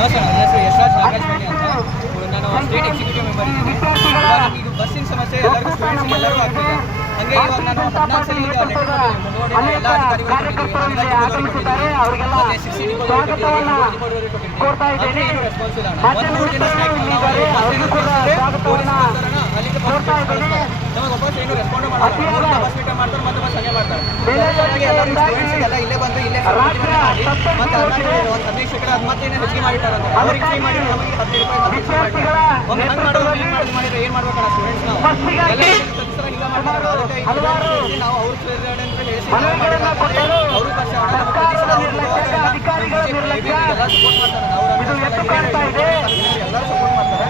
ನಮಸ್ಕಾರ, ನನ್ನ ಹೆಸರು ಯಶರಾಜ್ ನಾಗೇಶ್ವರಿ ಅಂತ. ನಾನು ಸ್ಟೇಟ್ ಎಕ್ಸಿಕ್ಯೂಟಿವ್ ಮೆಂಬರ್ ಇದ್ದೀನಿ. ಇವಾಗ ಈಗ ಬಸ್ಸಿನ ಸಮಸ್ಯೆ ಎಲ್ಲರಿಗೂ ಸ್ಟೂಡೆಂಟ್ಸ್ಗೆ ಎಲ್ಲರೂ ಆಗ್ತಿದೆ. ಹಾಗೆ ಇವಾಗ ನಾನು 14 ಸಲ ಈಗ ಮುಂದೂಡಿನ ಎಲ್ಲ ಅಧಿಕಾರಿಗಳು ಮತ್ತೆ ಸಿಸಿಡಿ ಏನು ರೆಸ್ಪಾನ್ಸ್ ಇಲ್ಲ. ಒಂದು 3 ದಿನ ನಮಗೆ ಒಬ್ಬ ಏನು ರೆಸ್ಪಾಂಡ್ ಮಾಡಲ್ಲ. ಬಸ್ ಮೀಟ್ ಮಾಡ್ತಾರೆ ಮತ್ತೆ ಬಸ್ ಹಂಗೆ ಮಾಡ್ತಾರೆ. ಎಲ್ಲರೂ ಸ್ಟೂಡೆಂಟ್ಸ್ಗೆಲ್ಲ ಇಲ್ಲೇ ಬಂದು ಇಲ್ಲೇ ಮಾಡಿ ಮತ್ತೆ ಒಂದು 15 ಶೇಕಡ ಮತ್ತೇನು ಹೆಚ್ಚಿಗೆ ಮಾಡಿಟ್ಟಾರಂತೆ. ಅವ್ರಿಗೆ ಫ್ರೀ ಮಾಡಿ ನಮಗೆ 15 ರೂಪಾಯಿ ಒಮ್ಮೆ ಹಂಗೆ ಮಾಡೋದು ಹಿಂಗೆ ಮಾಡಿದ್ರೆ ಏನು ಮಾಡ್ಬೇಕಲ್ಲ ಸ್ಟೂಡೆಂಟ್ಸ್ ನಾವು ಎಲ್ಲ ಸಲ ಹಿಂಗೆ ಮಾಡ್ತಾರೆ. ಅದಕ್ಕೆ ನಾವು ಅವ್ರ ಅಂತ ಹೇಳಿ ಅವರು ಕಷ್ಟ ಎಲ್ಲ ಸಪೋರ್ಟ್ ಮಾಡ್ತಾರೆ. ಎಲ್ಲರೂ ಸಪೋರ್ಟ್ ಮಾಡ್ತಾರೆ.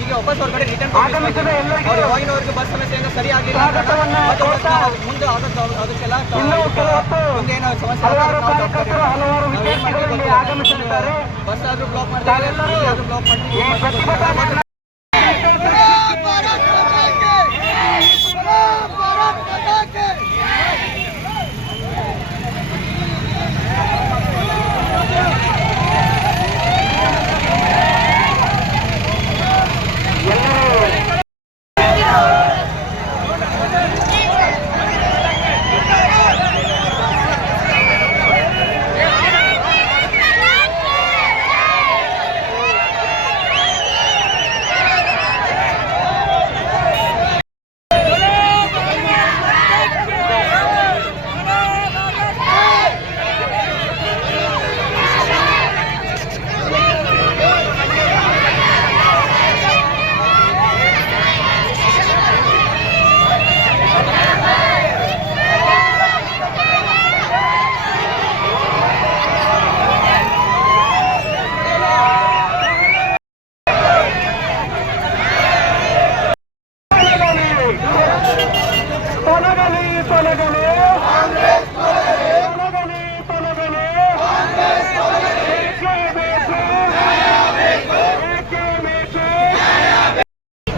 ಈಗ ವಾಪಸ್ ಹೊರಗಡೆ ರಿಟರ್ನ್ ಅವ್ರು ಯಾವಾಗಿನವರೆಗೂ ಬಸ್ ಸಮಸ್ಯೆಯಿಂದ ಸರಿ ಆಗಿಲ್ಲ ಮುಂದೆ ಅದಕ್ಕೆಲ್ಲ ಮುಂದೆ ಏನೋ ಸಮಸ್ಯೆ ಬಸ್ ಆದ್ರೂ ಬ್ಲಾಕ್ ಮಾಡ್ತಾರೆ, ಬ್ಲಾಕ್ ಮಾಡ್ತೀವಿ.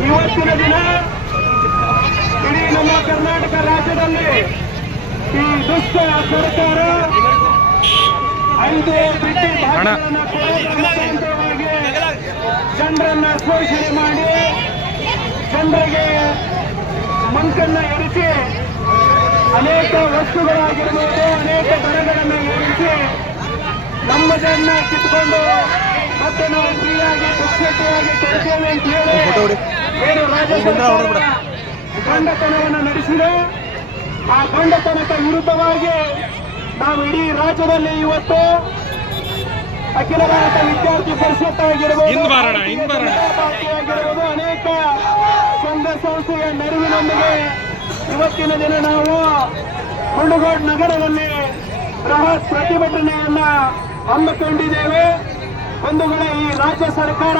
ಇವತ್ತಿನ ದಿನ ಇಡೀ ನಮ್ಮ ಕರ್ನಾಟಕ ರಾಜ್ಯದಲ್ಲಿ ಈ ದುಷ್ಟ ಸರ್ಕಾರ 5 ಬ್ರಿಟಿಷ್ ಜನರನ್ನ ಶೋಷಣೆ ಮಾಡಿ ಜನರಿಗೆ ಮಂಕನ್ನ ಇರಿಸಿ ಅನೇಕ ವಸ್ತುಗಳಾಗಿರ್ಬೋದು ಅನೇಕ ದರಗಳನ್ನು ಏರಿಸಿ ನಮ್ಮ ಜನ ಕಿತ್ಕೊಂಡು ಮತ್ತೆ ನಾವು ಫ್ರೀಯಾಗಿ ಸುರಕ್ಷತೆಯಾಗಿ ಕೊಡ್ತೇವೆ ಅಂತ ಹೇಳಿ ಏನು ರಾಜ್ಯ ಸರ್ಕಾರ ಗಂಡತನವನ್ನು ನಡೆಸಿದೆ. ಆ ಗಂಡತನಕ್ಕೆ ವಿರುದ್ಧವಾಗಿ ನಾವು ಇಡೀ ರಾಜ್ಯದಲ್ಲಿ ಇವತ್ತು ಅಖಿಲ ಭಾರತ ವಿದ್ಯಾರ್ಥಿ ಪರಿಷತ್ ಆಗಿರ್ಬೋದು ಅನೇಕ ಸಂಘ ಸಂಸ್ಥೆಯ ನೆರವಿನೊಂದಿಗೆ ಇವತ್ತಿನ ದಿನ ನಾವು ಕುಂದಗೋಳ ನಗರದಲ್ಲಿ ಬೃಹತ್ ಪ್ರತಿಭಟನೆಯನ್ನ ಹಮ್ಮಿಕೊಂಡಿದ್ದೇವೆ. ಬಂಧುಗಳ ಈ ರಾಜ್ಯ ಸರ್ಕಾರ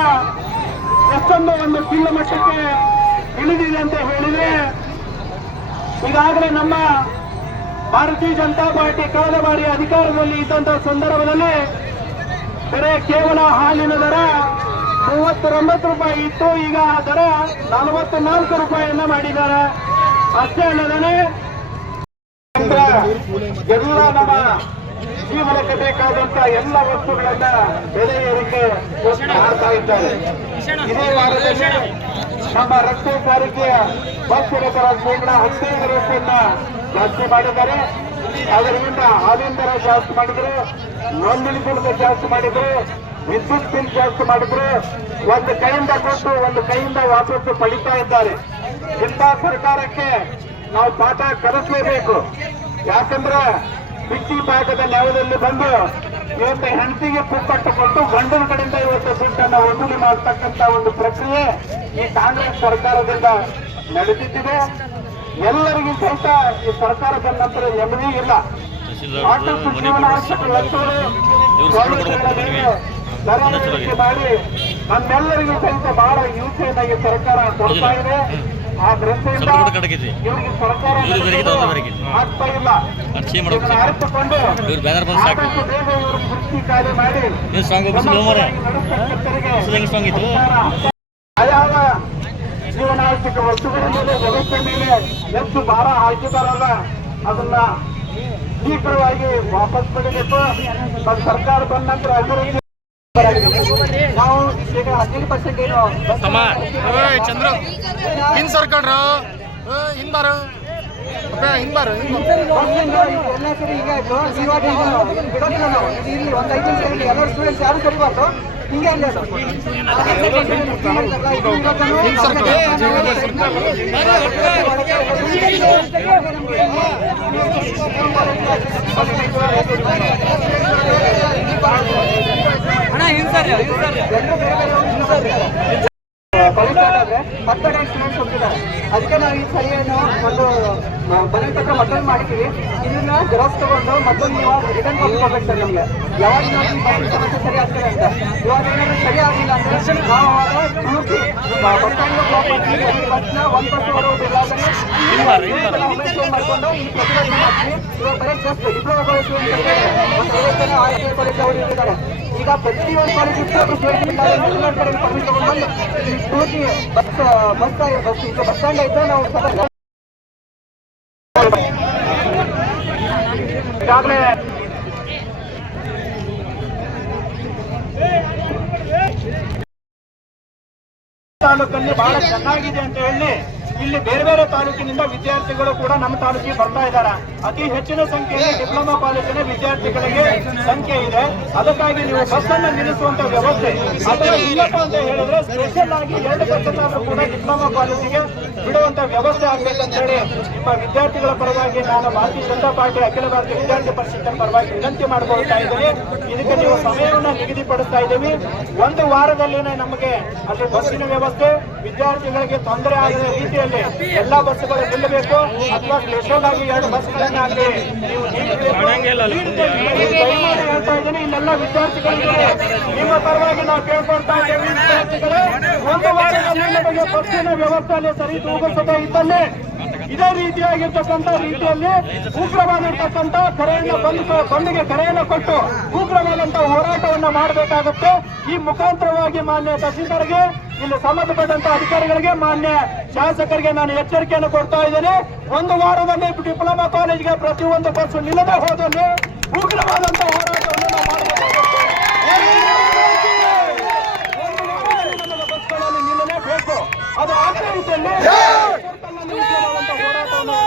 ಎಷ್ಟೊಂದು ಒಂದು ಕಿಲ್ಲ ಮಟ್ಟಕ್ಕೆ ಇಳಿದಿದೆ ಅಂತ ಹೇಳಿದ್ರೆ, ಈಗಾಗಲೇ ನಮ್ಮ ಭಾರತೀಯ ಜನತಾ ಪಾರ್ಟಿ ಕಳೆದ ಬಾರಿ ಅಧಿಕಾರದಲ್ಲಿ ಇದ್ದಂತಹ ಸಂದರ್ಭದಲ್ಲಿ ಬೇರೆ ಕೇವಲ ಹಾಲಿನ ದರ 39 ರೂಪಾಯಿ ಇತ್ತು. ಈಗ ಆ ದರ 44 ರೂಪಾಯಿಯನ್ನ ಮಾಡಿದ್ದಾರೆ. ಅಷ್ಟೇ ಅಲ್ಲದೇ ಎಲ್ಲ ನಮ್ಮ ಜೀವನಕ್ಕೆ ಬೇಕಾದಂತ ಎಲ್ಲ ವಸ್ತುಗಳನ್ನ ಬೆಲೆ ಏರಿಕೆ ಮಾಡ್ತಾ ಇದ್ದಾರೆ. ಇದೇ ವಾರದಲ್ಲಿ ನಮ್ಮ ರಸ್ತೆ ಸಾರಿಗೆಯ ಬಸ್ ದರ ಶೇಕಡ 15% ಜಾಸ್ತಿ ಮಾಡಿದ್ದಾರೆ. ಅದರಿಂದ ಹಾಲಿನ ದರ ಜಾಸ್ತಿ ಮಾಡಿದ್ರು, ನೋಂದಣಿ ಶುಲ್ಕ ಜಾಸ್ತಿ ಮಾಡಿದ್ರು, ವಿದ್ಯುತ್ ಬಿಲ್ ಜಾಸ್ತಿ ಮಾಡಿದ್ರು. ಒಂದು ಕೈಯಿಂದ ಕೊಟ್ಟು ಒಂದು ಕೈಯಿಂದ ವಾಪಸ್ಸು ಪಡಿತಾ ಇದ್ದಾರೆ. ಇಂಥ ಸರ್ಕಾರಕ್ಕೆ ನಾವು ಪಾಠ ಕಲಿಸಲೇಬೇಕು. ಯಾಕಂದ್ರೆ ಬಿಚ್ಚಿ ಭಾಗದ ನೆವದಲ್ಲಿ ಬಂದು ಇವತ್ತು ಹೆಂಡತಿಗೆ ಪುಕ್ಕಟ್ಟು ಕೊಟ್ಟು ಗಂಡನ ಕಡೆಯಿಂದ ಇವತ್ತು ದುಡ್ಡನ್ನು ವಸೂಲಿ ಮಾಡತಕ್ಕಂತ ಒಂದು ಪ್ರಕ್ರಿಯೆ ಈ ಕಾಂಗ್ರೆಸ್ ಸರ್ಕಾರದಿಂದ ನಡೆದಿದ್ದಿದೆ. ಎಲ್ಲರಿಗೂ ಸಹಿತ ಈ ಸರ್ಕಾರ ಬಂದ ನಂತರ ನೆಮ್ಮದಿ ಇಲ್ಲ. ಸಾಕಷ್ಟು ಜೀವನಾವಶ್ಯಕ ವಸ್ತುಗಳು ದರ ಏರಿಕೆ ಮಾಡಿ ನಮ್ಮೆಲ್ಲರಿಗೂ ಸಹಿತ ಬಹಳ ಹಿಂಸೆಯನ್ನ ಈ ಸರ್ಕಾರ ಕೊಡ್ತಾ ಇದೆ. ಆ ದೃಷ್ಟಿಯಿಂದ ಇವರಿಗೆ ಸರ್ಕಾರ ಆಗ್ತಾ ಇಲ್ಲ. ಅರ್ಥಕೊಂಡು ಆದಷ್ಟು ಬೇಗ ಇವರು ಕೃಷಿ ಕಾರ್ಯ ಮಾಡಿ ಆಯಾವ ಜೀವನಾವಶ್ಯಕ ವಸ್ತುಗಳ ಮೇಲೆ ವ್ಯವಸ್ಥೆ ಮೇಲೆ ಎಷ್ಟು ಭಾರ ಹಾಕಿದಾರಲ್ಲ ಅದನ್ನ ಶೀಘ್ರವಾಗಿ ವಾಪಸ್ ಪಡೆಯಬೇಕು. ಮತ್ತು ಸರ್ಕಾರ ಬಂದ ನಂತರ ಅಭಿವೃದ್ಧಿ ನಾವು ಶೇಕಡ 15% ಏನು ಚಂದ್ರ ಹಿಂದ್ ಸರ್ಕಳ್ರ ಹಿಂದ್ ಬಾರು ಹಿಂದ್ ಎಲ್ಲ ಸರಿ ಈಗ ಆಯ್ತು. ಇವಾಗ ಬಿಡೋದಿಲ್ಲ ನಾವು. ಇಲ್ಲಿ ಒಂದು 5 ನಿಮಿಷ ಇರಲಿ. ಎಲ್ಲರೂ ಸ್ಟೂಡೆಂಟ್ಸ್ ಯಾರು ಕಲಿಬಾರ್ದು. ಹಿಂಗೆ ಇಲ್ಲ ಅದು. ಅಣ್ಣ ಹಿಂಸಾರಿ ಮತ್ತೆ ಸ್ಟೂಡೆಂಟ್ಸ್ ಹೋಗ್ತಿದ್ದಾರೆ. ಅದಕ್ಕೆ ನಾವು ಈ ಸರಿ ಒಂದು ಬನ್ನಿ ಪತ್ರ ಮತ್ತೊಂದು ಮಾಡಿದ್ದೀವಿ. ಇದನ್ನ ಜೆರಾಕ್ಸ್ ತಗೊಂಡು ಮತ್ತೊಂದು ನೀವು ರಿಟರ್ನ್ ಕೊಡ್ಬೇಕು ಸರ್. ನಮ್ಗೆ ಯಾವಾಗ ನಾವು ಈ ಬಸ್ ಸಮಸ್ಯೆ ಸರಿ ಆಗ್ತದೆ ಅಂತ. ಇವಾಗ ಏನಾದ್ರು ಸರಿ ಆಗಿಲ್ಲ ಅಂದ್ರೆ ನಾವು ಬಸ್ ಸ್ಟ್ಯಾಂಡ್ ಬ್ಲಾಕ್ ಮಾಡ್ತೀವಿ. ಬಸ್ನ ಒಂದು ಬಸ್ ಬರೋದಿಲ್ಲ ಮಾಡ್ಕೊಂಡು ಈ ಪ್ರತಿಭಟನೆ ಮಾಡ್ತೀವಿ. ಇವಾಗ ಬರೀ ಜಸ್ಟ್ ಡಿಪ್ಲೊಮಾ ಕಾಲೇಜ್ ಒಂದು 50 ಜನ ITI ಕಾಲೇಜ್ ಅವರು ಇದ್ದಾರೆ. ಈಗ ಪ್ರತಿಯೊಂದು ಕಾಲೇಜ್ ಪರ್ಮಿಟ್ ತಗೊಂಡು ಪೂರ್ತಿ ಬಸ್ ಸ್ಟ್ಯಾಂಡ್ ಐತೆ. ನಾವು ಈಗಾಗಲೇ ತಾಲೂಕಲ್ಲಿ ಬಹಳ ಚೆನ್ನಾಗಿದೆ ಅಂತ ಹೇಳಿ ಇಲ್ಲಿ ಬೇರೆ ಬೇರೆ ತಾಲೂಕಿನಿಂದ ವಿದ್ಯಾರ್ಥಿಗಳು ಕೂಡ ನಮ್ಮ ತಾಲೂಕಿಗೆ ಬರ್ತಾ ಇದ್ದಾರೆ. ಅತಿ ಹೆಚ್ಚಿನ ಸಂಖ್ಯೆಯಲ್ಲಿ ಡಿಪ್ಲೊಮಾ ಕಾಲೇಜಿನ ವಿದ್ಯಾರ್ಥಿಗಳಿಗೆ ಸಂಖ್ಯೆ ಇದೆ. ಅದಕ್ಕಾಗಿ ನೀವು ಬಸ್ ಅನ್ನು ನಿಲ್ಲಿಸುವಂತ ವ್ಯವಸ್ಥೆ ಅಥವಾ ಇಲ್ಲಪ್ಪ ಅಂತ ಹೇಳಿದ್ರೆ ಸ್ಪೆಷಲ್ ಆಗಿ 2% ಆದ್ರೂ ಕೂಡ ಡಿಪ್ಲೊಮಾ ಕಾಲೇಜಿಗೆ ಬಿಡುವಂತ ವ್ಯವಸ್ಥೆ ಆಗ್ಬೇಕಂತ ಹೇಳಿ ನಿಮ್ಮ ವಿದ್ಯಾರ್ಥಿಗಳ ಪರವಾಗಿ ನಾನು ಭಾರತೀಯ ಜನತಾ ಪಾರ್ಟಿ ಅಖಿಲ ಭಾರತೀಯ ವಿದ್ಯಾರ್ಥಿ ಪರಿಷತ್ತಿನ ಪರವಾಗಿ ವಿನಂತಿ ಮಾಡಿಕೊಳ್ತಾ ಇದ್ದೀನಿ. ಇದಕ್ಕೆ ನೀವು ಸಮಯವನ್ನು ನಿಗದಿಪಡಿಸ್ತಾ ಇದ್ದೀವಿ. ಒಂದು ವಾರದಲ್ಲಿನೇ ನಮಗೆ ಅಲ್ಲಿ ಬಸ್ಸಿನ ವ್ಯವಸ್ಥೆ, ವಿದ್ಯಾರ್ಥಿಗಳಿಗೆ ತೊಂದರೆ ಆಗದ ರೀತಿಯಲ್ಲಿ ಎಲ್ಲಾ ಬಸ್ಗಳು ನಿಲ್ಲಬೇಕು ಅಥವಾ ಸ್ಪೆಷಲ್ ಆಗಿ 2 ಬಸ್ಗಳನ್ನಾಗಲಿ ನೀವು ಹೇಳ್ತಾ ಇದ್ದೀನಿ. ಇಲ್ಲೆಲ್ಲ ವಿದ್ಯಾರ್ಥಿಗಳಿಗೆ ನಿಮ್ಮ ಪರವಾಗಿ ನಾವು ಕೇಳ್ಕೊಳ್ತಾ ಇದ್ದೇವೆ. ವಿದ್ಯಾರ್ಥಿಗಳೇ, ಒಂದು ವಾರದಲ್ಲಿ ನಮಗೆ ಬಸ್ಸಿನ ವ್ಯವಸ್ಥೆಯಲ್ಲಿ ಸರಿ ತೂಗಿಸದೇ ಇದ್ದಲ್ಲಿ ಇದೇ ರೀತಿಯಾಗಿರ್ತಕ್ಕಂಥ ರೀತಿಯಲ್ಲಿ ಉಗ್ರವಾಗಿರ್ತಕ್ಕಂಥ ಬಂದ್ಗೆ ಕರೆಯನ್ನು ಕೊಟ್ಟು ಉಗ್ರವಾದಂತ ಹೋರಾಟವನ್ನು ಮಾಡಬೇಕಾಗುತ್ತೆ. ಈ ಮುಖಾಂತರವಾಗಿ ಮಾನ್ಯ ತಹಸೀಲ್ದಾರ್ಗೆ, ಇಲ್ಲಿ ಸಂಬಂಧಪಟ್ಟಂತ ಅಧಿಕಾರಿಗಳಿಗೆ, ಮಾನ್ಯ ಶಾಸಕರಿಗೆ ನಾನು ಎಚ್ಚರಿಕೆಯನ್ನು ಕೊಡ್ತಾ ಇದ್ದೇನೆ. ಒಂದು ವಾರದಲ್ಲಿ ಡಿಪ್ಲೊಮಾ ಕಾಲೇಜ್ಗೆ ಪ್ರತಿಯೊಂದು ಬಸ್ ನಿಲ್ಲದೆ ಹೋದಲ್ಲಿ ಉಗ್ರವಾದಂತ ಹೋರಾಟವನ್ನು ನಾವು ಮಾಡಬೇಕಾಗುತ್ತೆ. ನಮಗೆ ಬಸ್ಗಳಲ್ಲಿ ನಿಲ್ಲಲೇಬೇಕು. ಅದು ಆಗದ ರೀತಿಯಲ್ಲಿ ಹೋರಾಟವನ್ನು